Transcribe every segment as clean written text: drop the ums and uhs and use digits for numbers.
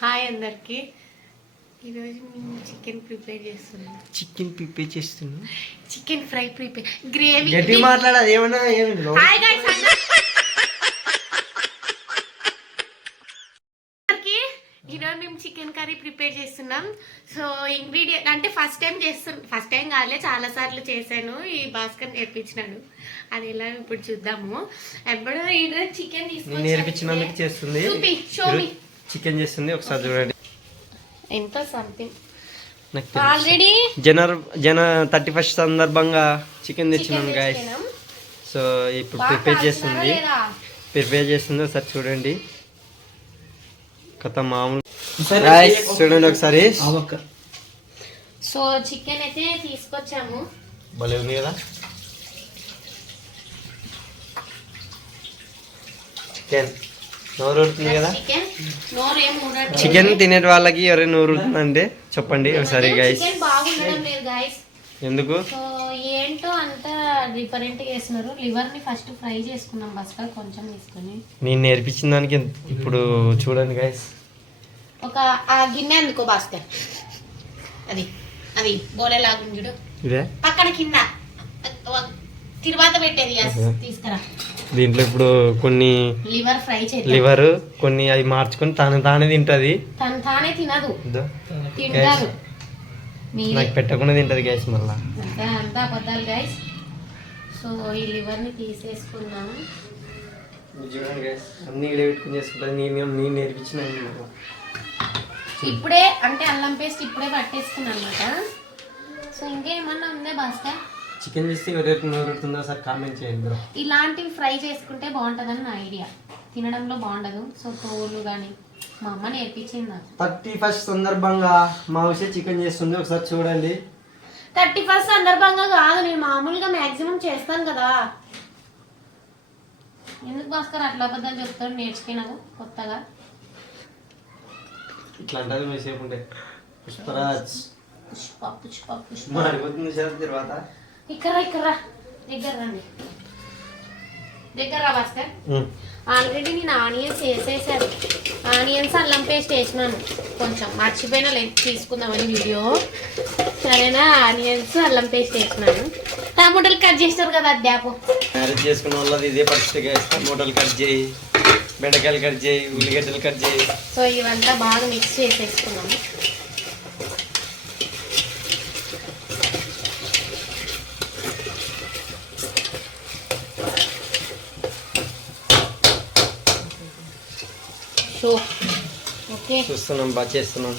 Hi అందరికి. ఈరోజు మేము చికెన్ ప్రిపేర్ చేస్తున్నాం. Chicken fry prepare gravy. గట్టి మాట్లాడాలి ఏమన్నా. హాయ్ గైస్ అందరికి. ఈరోజు మేము చికెన్ కర్రీ ప్రిపేర్ చేస్తున్నాం. సో ఇంగ్రీడియంట్ అంటే ఫస్ట్ టైం కాలే, చాలా సార్లు చేశాను. ఈ భాస్కర్ నేర్పించినాడు. అది ఎలా ఇప్పుడు చూద్దాము. ఎప్పుడు ఈరోజు చికెన్ తీసుకొని నేర్పించినందుకు చేస్తుంది. చికెన్ చేస్తుంది, ఒకసారి చూడండి. ఎంతో సంథింగ్ ఆల్రెడీ జన 31st సందర్భంగా చికెన్ తెచ్చినాం గాయస్. సో ఇప్పుడు ప్రిపేర్ చేస్తుంది ఒకసారి చూడండి. కథ మామూలు చూడండి ఒకసారి. సో చికెన్ అయితే తీసుకొచ్చాము. భలే ఉంది కదా చికెన్. నోరు ఊరుతుంది కదా. చికెన్ తినే వాళ్ళకి ఎవరైనా నోరు ఊరుతుందంటే చెప్పండి ఒకసారి గైస్. ఎందుకు ఏంటో అంత డిఫరెంట్ గా చేస్తున్నారు. లివర్ ని ఫస్ట్ ఫ్రై చేసుకున్నాం భాస్కర్, కొంచెం తీసుకొని. నేను నేర్పించిన దానికి ఇప్పుడు చూడండి గైస్. ఒక ఆ గిన్నె అందుకో భాస్కర్. అది అది బోలే లాగా చూడు, ఇదే పక్కన కింద తిరువాత పెట్టేది తీసుకురా. దీంట్లో ఇప్పుడు కొన్ని లివర్ కొన్ని అది మార్చుకొని తానే తింటది. తానే తినదు, తింటారు. నాకు పెట్టకుండా తింటది గైస్. మళ్ళా అంతా అబద్ధాలు గైస్. సో ఈ లివర్ ని తీసేసుకున్నాము. చూడండి గైస్, అన్ని పెట్టుకుని చేసుకుంటాను. నేను నేర్పించిన ఇప్పుడే అంటే అల్లం పేస్ట్ ఇప్పుడే పట్టేసుకున్నాను అనమాట. సో ఇంకేమన్నా ఉందే భాస్కర్? చికెన్ చేస్తే ఎవరైతే నోరుతుందో సార్ కామెంట్ చేయండి. ఇలాంటివి ఫ్రై చేసుకుంటే బాగుంటుందని నా ఐడియా. తినడంలో బాగుండదు. సో తోలు కానీ మా అమ్మ నేర్పించింది నాకు. 31st సందర్భంగా మా విషయం చికెన్ చేస్తుంది, ఒకసారి చూడండి. 31st సందర్భంగా కాదు, నేను మామూలుగా మాక్సిమం చేస్తాను కదా. ఎందుకు భాస్కర్ అట్లా అబద్ధాలు చెప్తాడు? నేర్చుకున్నావు కొత్తగా. ఇట్లా అంటది మీ సేపు ఉంటే పుష్పరాజ్ పుష్ప పుష్ప పుష్ప తర్వాత ఇక్కడ దగ్గర రండి, దగ్గర రా భాస్కర్. ఆల్రెడీ నేను ఆనియన్స్ వేసేసాను. ఆనియన్స్ అల్లం పేస్ట్ వేసినాను. కొంచెం మర్చిపోయినా తీసుకుందామని వీడియో. సరేనా? ఆనియన్స్ అల్లం పేస్ట్ వేసినాను. టమాటోలు కట్ చేస్తారు కదా అడ్డాపు. మ్యారేజ్ చేసుకున్న వాళ్ళది ఇదే పరిస్థితిగా. టమాటోలు కట్ చేయి, బెండకాయలు కట్ చేయి, ఉల్లిగడ్డలు కట్ చేయి. సో ఇవంతా బాగా మిక్స్ చేసేసుకున్నాము. చూస్తున్నాం, బాగా చేస్తున్నాం.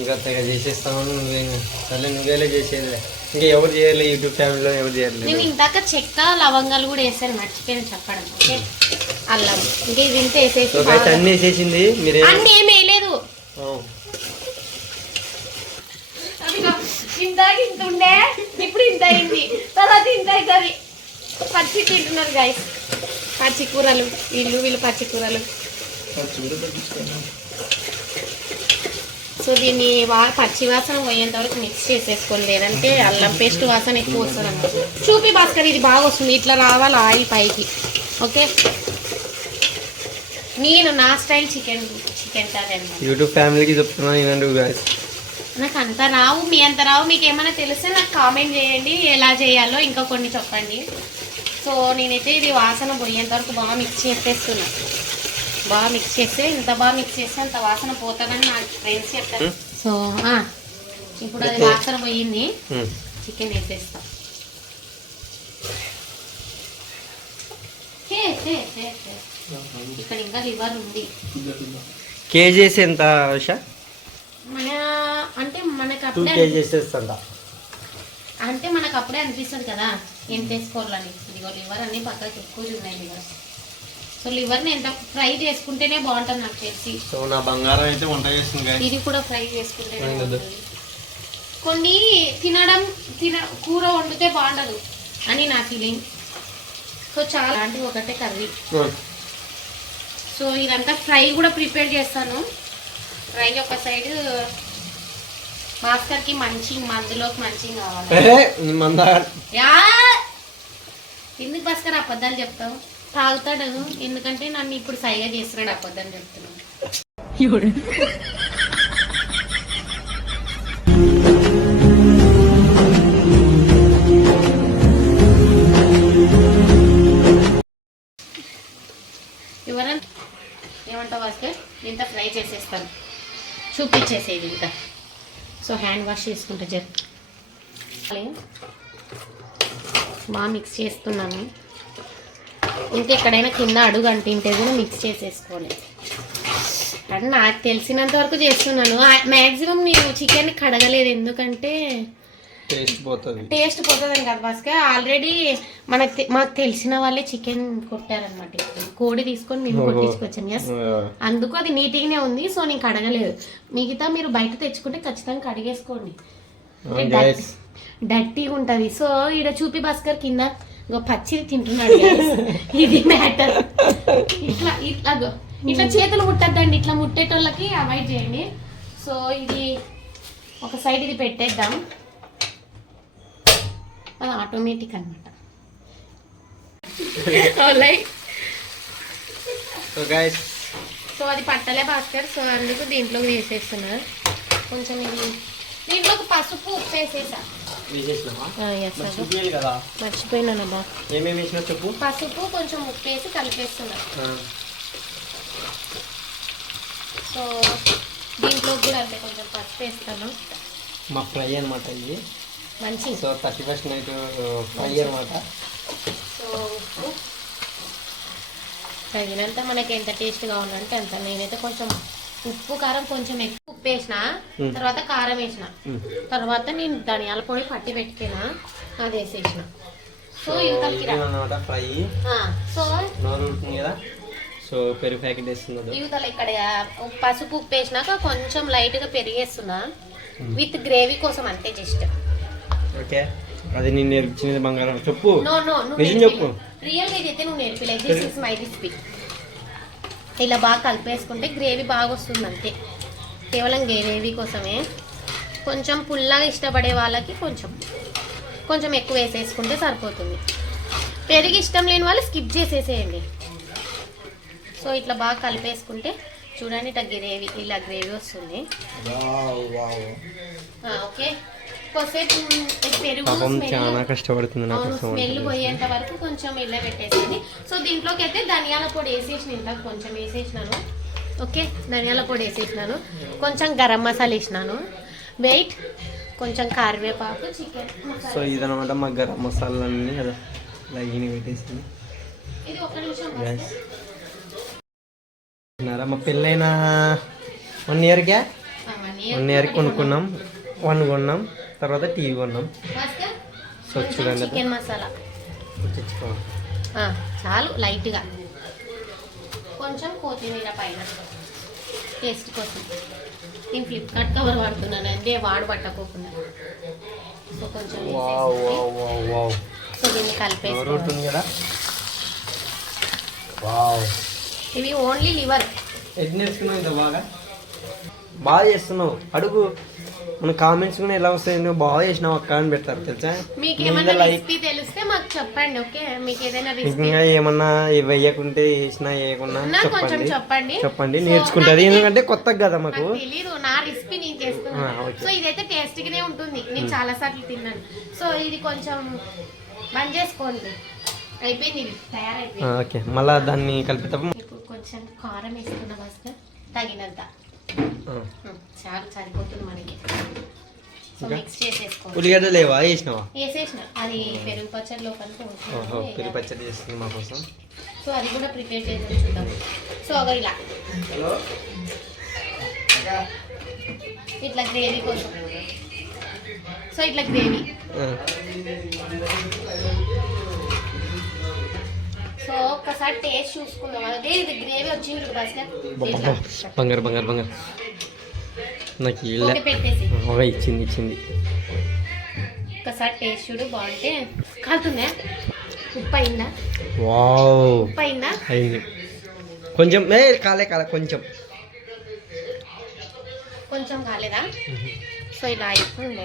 ఇంకా తెగ చేసేస్తాను. నువ్వేలే చేసేది. ఇంకా ఎవరు చేయలేదు యూట్యూబ్ ఛానల్లో, ఎవరు చేయలేదు. నేను ఇందాక చెక్క లవంగాలు కూడా వేసాను, మర్చిపోయాను చెప్పడం. ఓకే, అల్లం ఇంకా ఇది ఇంత వేసేసి అన్ని వేసేసింది. మీరు అన్ని ఏమి వేయలేదు. ఇందాక ఇంత ఉండే, ఇప్పుడు ఇంత అయింది, తర్వాత ఇంత అవుతుంది. పచ్చి తింటున్నారు గైస్, పచ్చి కూరలు. వీళ్ళు పచ్చి కూరలు. సో దీన్ని పచ్చి వాసన పోయేంత వరకు మిక్స్ చేసేసుకోండి, లేదంటే అల్లం పేస్ట్ వాసన ఎక్కువ వస్తుంది అన్నమాట. చూపి భాస్కర్, ఇది బాగా వస్తుంది. ఇట్లా రావాలి ఆయిల్ పైకి. ఓకే, నేను నా స్టైల్ చికెన్ కర్రీ అన్నమాట. యూట్యూబ్ ఫ్యామిలీకి చెప్తున్నాను. నాకు అంత రావు, మీ అంత రావు. మీకు ఏమైనా తెలిస్తే నాకు కామెంట్ చేయండి, ఎలా చేయాలో ఇంకా కొన్ని చెప్పండి. సో నేనైతే ఇది వాసన పోయేంత వరకు బాగా మిక్స్ చేసేస్తున్నాను. బాగా మిక్స్ చేస్తే ఇంత బాగా మిక్స్ చేస్తే అంత వాసన పోతుందని నాకు ఫ్రెండ్స్ చెప్తాను. సో ఇప్పుడు అది వాసన పోయింది, చికెన్ వేసేస్తాం. ఇక్కడ ఇంకా లివర్ ఉంది. కేజీ ఎంత? అంటే మనకు అప్పుడే అనిపిస్తుంది కదా ఎంత వేసుకోవాలని. ఇదిగో లివర్ అన్ని పక్కకి ఎక్కువ ఉన్నాయి లివర్. సో లివర్ని ఎంత ఫ్రై చేసుకుంటేనే బాగుంటుంది నాకు తెలిసి. సో నా బంగారం అయితే వంట చేస్తుంది. ఇది కూడా ఫ్రై చేసుకుంటేనే బాగుంటుంది. కొన్ని కూర వండితే బాగుండదు అని నా ఫీలింగ్. సో చాలా అంటే ఒకటే కర్రీ. సో ఇదంతా ఫ్రై కూడా ప్రిపేర్ చేస్తాను. ఫ్రై ఒక సైడ్ భాస్కర్కి మందులోకి మంచి కావాలి. ఎందుకు భాస్కర్ అబద్ధాలు చెప్తావు? తాగుతాడు, ఎందుకంటే నన్ను ఇప్పుడు సైగా చేస్తున్నాడు. అబద్ధాలు చెప్తున్నాను. ఎవరన్నా ఏమంటావు భాస్కర్ ఇంత ఫ్రై చేసేస్తాను చూపించేసేది ఇంత సో హ్యాండ్ వాష్ చేసుకుంటా బాగా మిక్స్ చేస్తున్నాను ఇంకెక్కడైనా కింద అడుగు అంటింటే కూడా మిక్స్ చేసేసుకోవాలి అంటే నాకు తెలిసినంత వరకు చేస్తున్నాను మ్యాక్సిమం నేను చికెన్ కడగలేదు ఎందుకంటే టేస్ట్ పోతుందని కదా భాస్కర్ ఆల్రెడీ మాకు తెలిసిన వాళ్ళే చికెన్ కొట్టారనమాట కోడి తీసుకొని మేము కొట్టించుకొచ్చాను ఎస్ అందుకు అది నీట్గానే ఉంది సో నేను కడగలేదు మిగతా మీరు బయట తెచ్చుకుంటే ఖచ్చితంగా కడిగేసుకోండి డట్టీగా ఉంటుంది సో ఇక్కడ చూపి భాస్కర్ కింద పచ్చిది తింటున్నాడు ఇది మ్యాటర్ ఇట్లా చేతులు ముట్టద్దండి ఇట్లా ముట్టేటోళ్ళకి అవాయిడ్ చేయండి సో ఇది ఒక సైడ్ ఇది పెట్టేద్దాం అది ఆటోమేటిక్ అనమాట సో అది పట్టలే భాస్కర్ సో అందుకు దీంట్లోకి వేసేస్తున్నారు కొంచెం ఇది దీంట్లోకి పసుపు ఉప్పు వేసేసా మర్చిపోయినానమ్మా పసుపు కొంచెం ఉప్పు వేసి కలిపేస్తున్నా సో దీంట్లో కూడా అంతే కొంచెం పసుపు వేస్తాను మా ఫ్రై అనమాట ఇది మంచి సో 31st నైట్ ఫ్రై అనమాట సో ఉప్పు తగినంత మనకి ఎంత టేస్ట్ కావాలంటే అంత నేనైతే కొంచెం ఉప్పు కారం కొంచెం ఎక్కువ ఉప్పు వేసిన తర్వాత కారం వేసిన తర్వాత నేను ధనియాల పొడి పట్టి పెట్టుకున్నా అది వేసేసిన సో ఇవతల ఫ్రై సో కదా సో పెరుగు ప్యాకెట్ వేస్తున్నా ఇవతల ఇక్కడ పసుపు ఉప్పు వేసినాక కొంచెం లైట్ గా పెరిగేస్తున్నా విత్ గ్రేవీ కోసం అంతే జస్ట్ ఓకే అది నేను నేర్పించినది బంగారం చెప్పు చెప్పు రియల్ గా అయితే నువ్వు నేర్పలేదు దిస్ ఇస్ మై రెసిపీ ఇలా బాగా కలిపేసుకుంటే గ్రేవీ బాగా వస్తుంది అంతే కేవలం గ్రేవీ కోసమే కొంచెం పుల్లగా ఇష్టపడే వాళ్ళకి కొంచెం ఎక్కువ వేసేసుకుంటే సరిపోతుంది పెరుగు ఇష్టం లేని వాళ్ళు స్కిప్ చేసేసేయండి సో ఇట్లా బాగా కలిపేసుకుంటే చూడండి ఇలా గ్రేవీ వస్తుంది ఓకే పెరుగు చాలా కష్టపడుతుంది స్మెల్ పోయేంత వరకు కొంచెం ఇలా పెట్టేసింది సో దీంట్లోకి అయితే ధనియాల పొడి వేసేసిన ఇంట్లోకి కొంచెం వేసేసినాను ఓకే ధనియాల పొడి వేసేసినాను కొంచెం గరం మసాలా వేసినాను వెయిట్ కొంచెం కరివేపాకు చికెన్ సో ఇదనమాట మా గరం మసాలాన్ని అలా లైన్ పెట్టేసింది ఇది ఒక నిమిషం మా పెళ్ళైన 1 ఇయర్కే 1 ఇయర్కి కొనుక్కున్నాం 1 కొన్నాం తర్వాత టీవీ కొన్నాం సో చూడండి చికెన్ మసాలా చాలు లైట్గా కొంచెం కొత్తిమీర పైన టేస్ట్ కోసం నేను ఫ్లిప్కార్ట్ కవర్ వాడుతున్నాను అంటే పట్టకోకుండా సో కొంచెం సో దీన్ని కలిపేసుకోవాలి కదా ఇవి ఓన్లీ లివర్ ఎడ్ నేర్చుకున్నావు ఇంత బాగా చేస్తున్నావు అడుగు మన కామెంట్స్ కూడా ఎలా వస్తాయి నువ్వు బాగా చేసినావు అక్క అని పెడతారు తెలుసా మీకు ఏమైనా రెసిపీ తెలిస్తే మాకు చెప్పండి ఓకే మీకు ఏదైనా రెసిపీ ఏమన్నా వేయకుంటే వేసినా వేయకుండా చెప్పండి చెప్పండి నేర్చుకుంటది ఎందుకంటే కొత్తగా కదా మాకు తెలీదు నా రెసిపీ నేను చేస్తున్నాను సో ఇదైతే టేస్ట్ గానే ఉంటుంది నేను చాలా సార్లు తిన్నాను సో ఇది కొంచెం బంద్ చేసుకోండి అయిపోయింది ఇది తయారైపోయింది ఓకే మళ్ళా దాన్ని కలుపుతాం ఇప్పుడు కొంచెం కారం వేసుకున్న భాస్కర్ తగినంత చాలు సరిపోతుంది మనకి సో మిక్స్ చేసేసుకోండి ఉల్లిగడ్డ లేవా వేసేసిన అది పెరుగు పచ్చడి లోపలికి పెరుగు పచ్చడి చేస్తుంది మా కోసం సో అది కూడా ప్రిపేర్ చేసి చూద్దాం సో అగో ఇలా ఇట్లా గ్రేవీ కోసం సో ఇట్లా గ్రేవీ సో ఒక్కసారి టేస్ట్ చూసుకుందాం అదే ఇది గ్రేవీ వచ్చింది బంగారు నాకు ఇచ్చింది ఒక్కసారి టేస్ట్ చూడు బాగుంటే కాలుతుందా ఉప్పు అయిందా ఉప్పు అయిందా అయింది కొంచెం కాలే కొంచెం కాలేదా సో ఇలా అయిపోయింది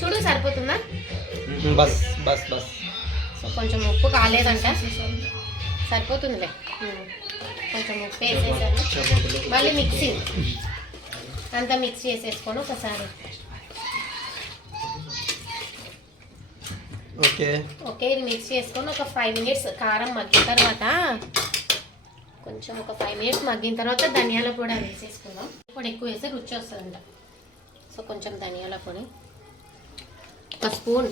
చూడు సరిపోతుందా బస్ సో కొంచెం ఉప్పు కాలేదంట సరిపోతుందిలే కొంచెం ఉప్పు వేసేసాను. మళ్ళీ మిక్సింగ్ అంతా మిక్స్ చేసేసుకొని ఒకసారి ఓకే ఇది మిక్స్ చేసుకొని ఒక 5 మినిట్స్ కారం మగ్గిన తర్వాత కొంచెం ఒక 5 మినిట్స్ మగ్గిన తర్వాత ధనియాల పొడి వేసేసుకుందాం. పొడి ఎక్కువ వేస్తే రుచి వస్తుందంట. సో కొంచెం ధనియాల పొడి ఒక స్పూన్,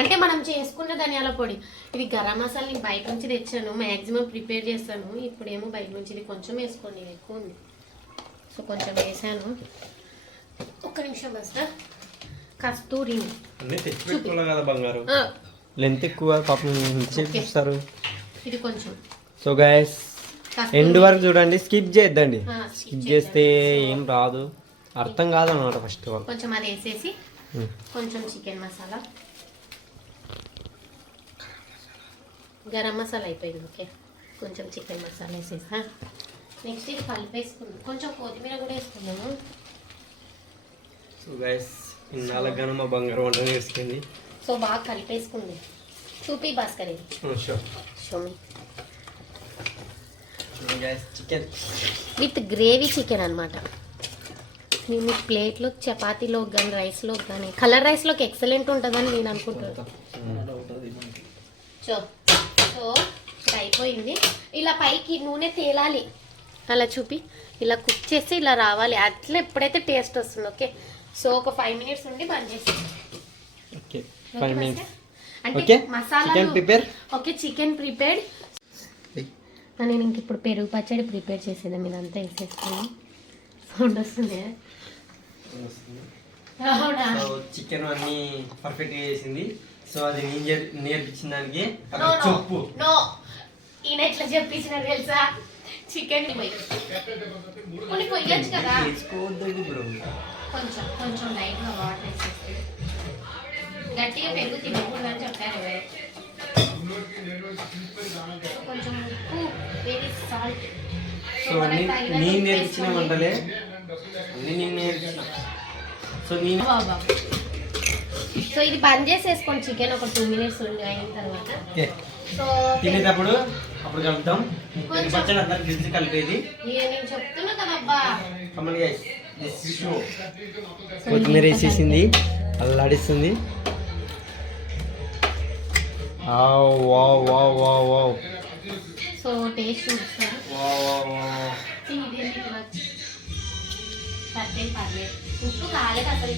అంటే మనం చేసుకున్న ధనియాల పొడి. ఇది గరం మసాలా నేను బయట నుంచి తెచ్చాను, మ్యాక్సిమం ప్రిపేర్ చేస్తాను. ఇప్పుడేమో బయట నుంచి ఇది కొంచెం వేసుకోండి, ఎక్కువ ఉంది. సో కొంచెం వేసాను. ఒక్క నిమిషం వస్తా. కస్తూరి లెంత్ ఎక్కువ పాపం చూస్తారు. ఇది కొంచెం. సో గైస్ ఎండ్ వరకు చూడండి, స్కిప్ చేయొద్దండి. స్కిప్ చేస్తే ఏం రాదు, అర్థం కాదు అనమాట. ఫస్ట్ ఆఫ్ ఆల్ కొంచెం అది వేసేసి కొంచెం చికెన్ మసాలా, గరం మసాలా అయిపోయింది. ఓకే కొంచెం చికెన్ మసాలా వేసేసా. నెక్స్ట్ ఇది కలిపేసుకుందాం. కొంచెం కొత్తిమీర కూడా వేసుకున్నాము. సో గైస్ ఇన్నాళ్ళగాను మా బంగారు వంట నేర్చుకుంది. సో బాగా కలిపేసుకుంది. చూపి భాస్కర్ ఇది Xiaomi chicken with gravy chicken అనమాట. మేము ప్లేట్లో చపాతీలో కానీ రైస్లో కానీ కలర్ రైస్లోకి ఎక్సలెంట్ ఉంటుందని నేను అనుకుంటున్నాను. సో సో అయిపోయింది. ఇలా పైకి నూనె తేలాలి, అలా చూపి ఇలా కుక్ చేసి ఇలా రావాలి. అట్లా ఎప్పుడైతే టేస్ట్ వస్తుంది. ఓకే సో ఒక 5 మినిట్స్ ఉండి బంద్ చేసి ఓకే 5 మినిట్స్ అంటే మసాలా ఓకే చికెన్ ప్రిపేర్డ్. నేను ఇంక ఇప్పుడు పెరుగు పచ్చడి ప్రిపేర్ చేసేదా మీరు అంతా వేసేసుకుని సౌండ్ వస్తుంది. చికెన్ అన్ని పర్ఫెక్ట్ గా చేసింది. సో అది నేర్పించిన దానికి చెప్పు. నో ఈయన ఎట్లా చెప్పించిన తెలుసా, చికెన్ పొయ్యొచ్చు కదా, కొంచెం కొంచెం లైట్గా వాటర్ వేసేసి. గట్టిగా పెరుగు తినకూడదని చెప్పారు. కొంచెం ఉప్పు, వెరీ సాల్ట్. సో నేను నేర్పించిన వంటలే అన్ని నేను నేర్పించిన. సో నేను సో ఇది బంద్ చేసేసుకోండి. చికెన్ ఒక 2 మినిట్స్ ఉండి అయిన తర్వాత సో తినేటప్పుడు అప్పుడు కలుపుతాం. పచ్చడి అందరికి తెలిసి కలిపేది నేను చెప్తున్నా కదబ్బా. కొత్తిమీర వేసేసింది, అల్లాడిస్తుంది. సో టేస్ట్ చూస్తారు. ఉప్పు కాలేదు అసలు.